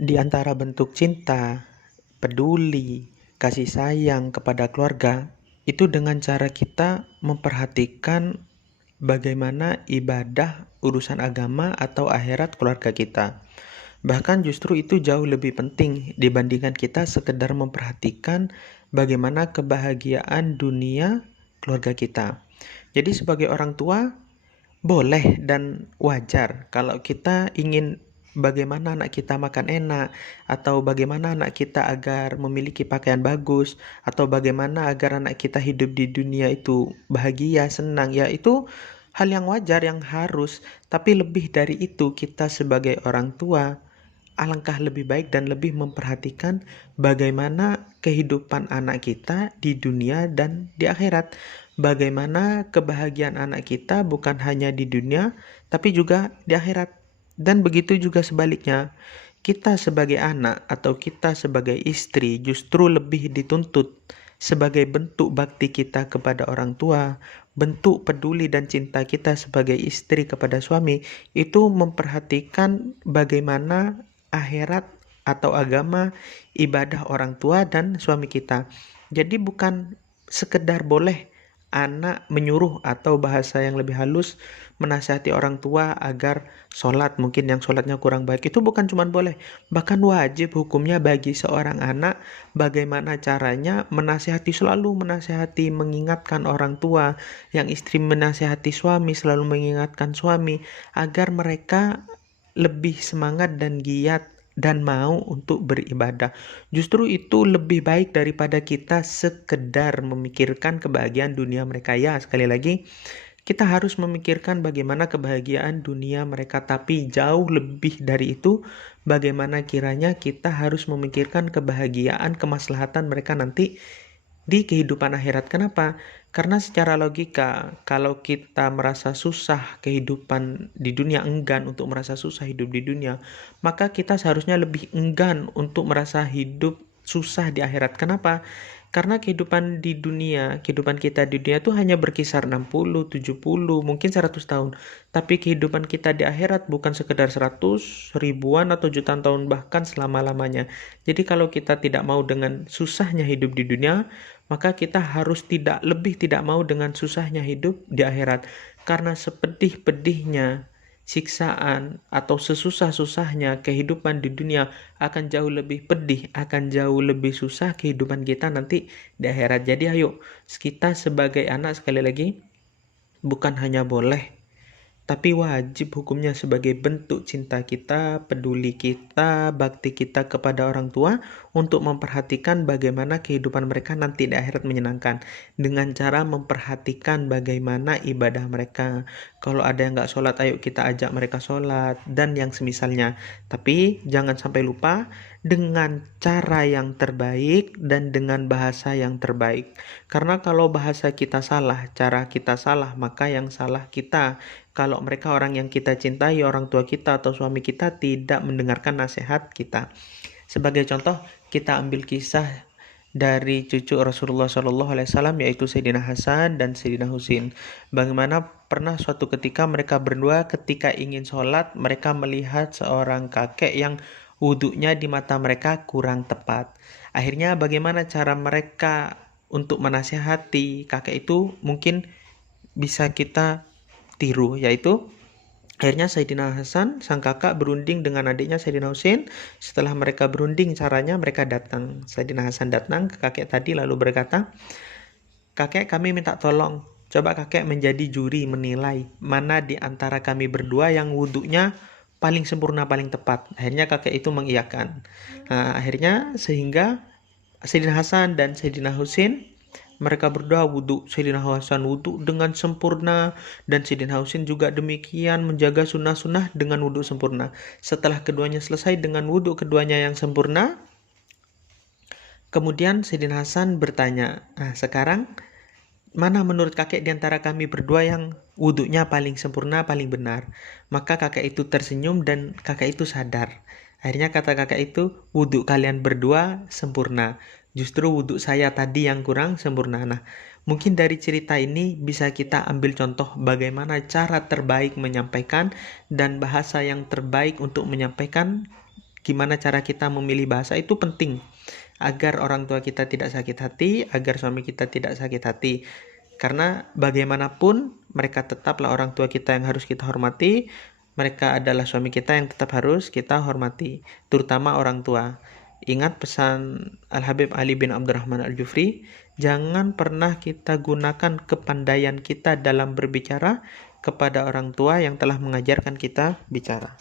Di antara bentuk cinta, peduli, kasih sayang kepada keluarga, itu dengan cara kita memperhatikan bagaimana ibadah, urusan agama, atau akhirat keluarga kita. Bahkan justru itu jauh lebih penting dibandingkan kita sekedar memperhatikan bagaimana kebahagiaan dunia keluarga kita. Jadi sebagai orang tua, boleh dan wajar kalau kita ingin bagaimana anak kita makan enak, atau bagaimana anak kita agar memiliki pakaian bagus, atau bagaimana agar anak kita hidup di dunia itu bahagia, senang. Ya, itu hal yang wajar, yang harus. Tapi lebih dari itu, kita sebagai orang tua alangkah lebih baik dan lebih memperhatikan bagaimana kehidupan anak kita di dunia dan di akhirat. Bagaimana kebahagiaan anak kita bukan hanya di dunia, tapi juga di akhirat. Dan begitu juga sebaliknya, kita sebagai anak atau kita sebagai istri justru lebih dituntut sebagai bentuk bakti kita kepada orang tua, bentuk peduli dan cinta kita sebagai istri kepada suami, itu memperhatikan bagaimana akhirat atau agama, ibadah orang tua dan suami kita. Jadi bukan sekedar boleh anak menyuruh atau bahasa yang lebih halus menasihati orang tua agar sholat, mungkin yang sholatnya kurang baik. Itu bukan cuma boleh, bahkan wajib hukumnya bagi seorang anak bagaimana caranya menasihati, selalu menasihati, mengingatkan orang tua, yang istri menasihati suami, selalu mengingatkan suami agar mereka lebih semangat dan giat dan mau untuk beribadah. Justru itu lebih baik daripada kita sekedar memikirkan kebahagiaan dunia mereka. Ya, sekali lagi, kita harus memikirkan bagaimana kebahagiaan dunia mereka, tapi jauh lebih dari itu, bagaimana kiranya kita harus memikirkan kebahagiaan, kemaslahatan mereka nanti di kehidupan akhirat. Kenapa? Karena secara logika, kalau kita merasa susah kehidupan di dunia, enggan untuk merasa susah hidup di dunia, maka kita seharusnya lebih enggan untuk merasa hidup susah di akhirat. Kenapa? Karena kehidupan di dunia, kehidupan kita di dunia itu hanya berkisar 60, 70, mungkin 100 tahun. Tapi kehidupan kita di akhirat bukan sekedar 100, ribuan, atau jutaan tahun, bahkan selama-lamanya. Jadi kalau kita tidak mau dengan susahnya hidup di dunia, maka kita harus lebih tidak mau dengan susahnya hidup di akhirat. Karena sepedih-pedihnya siksaan atau sesusah-susahnya kehidupan di dunia, akan jauh lebih pedih, akan jauh lebih susah kehidupan kita nanti di akhirat. Jadi ayo, kita sebagai anak, sekali lagi, bukan hanya boleh, tapi wajib hukumnya sebagai bentuk cinta kita, peduli kita, bakti kita kepada orang tua, untuk memperhatikan bagaimana kehidupan mereka nanti di akhirat menyenangkan, dengan cara memperhatikan bagaimana ibadah mereka. Kalau ada yang gak sholat, ayo kita ajak mereka sholat, dan yang semisalnya. Tapi jangan sampai lupa, dengan cara yang terbaik dan dengan bahasa yang terbaik. Karena kalau bahasa kita salah, cara kita salah, maka yang salah kita. Kalau mereka orang yang kita cintai, orang tua kita atau suami kita, tidak mendengarkan nasihat kita. Sebagai contoh, kita ambil kisah dari cucu Rasulullah SAW, yaitu Sayyidina Hasan dan Sayyidina Husin. Bagaimana pernah suatu ketika mereka berdua ketika ingin sholat, mereka melihat seorang kakek yang wudhunya di mata mereka kurang tepat. Akhirnya bagaimana cara mereka untuk menasihati kakek itu, mungkin bisa kita tiru, yaitu akhirnya Sayyidina Hasan, sang kakak, berunding dengan adiknya Sayyidina Husain. Setelah mereka berunding, caranya mereka datang. Sayyidina Hasan datang ke kakek tadi lalu berkata, "Kakek, kami minta tolong. Coba kakek menjadi juri menilai mana di antara kami berdua yang wudhunya paling sempurna, paling tepat." Akhirnya kakek itu mengiyakan. Nah, akhirnya sehingga Sayyidina Hasan dan Sayyidina Husain, mereka berdua wudhu. Sayyidina Hasan wudhu dengan sempurna, dan Sayyidina Husain juga demikian, menjaga sunnah-sunnah dengan wudhu sempurna. Setelah keduanya selesai dengan wudhu keduanya yang sempurna, kemudian Sayyidina Hasan bertanya, "Nah, sekarang mana menurut kakek di antara kami berdua yang wudhunya paling sempurna, paling benar?" Maka kakek itu tersenyum dan kakek itu sadar. Akhirnya kata kakek itu, "Wudhu kalian berdua sempurna. Justru wudhu saya tadi yang kurang sempurna." Nah, mungkin dari cerita ini bisa kita ambil contoh bagaimana cara terbaik menyampaikan dan bahasa yang terbaik untuk menyampaikan gimana cara kita memilih bahasa itu penting agar orang tua kita tidak sakit hati, agar suami kita tidak sakit hati. Karena bagaimanapun mereka tetaplah orang tua kita yang harus kita hormati, mereka adalah suami kita yang tetap harus kita hormati, terutama orang tua. Ingat pesan Al-Habib Ali bin Abdurrahman Al-Jufri, jangan pernah kita gunakan kepandaian kita dalam berbicara kepada orang tua yang telah mengajarkan kita bicara.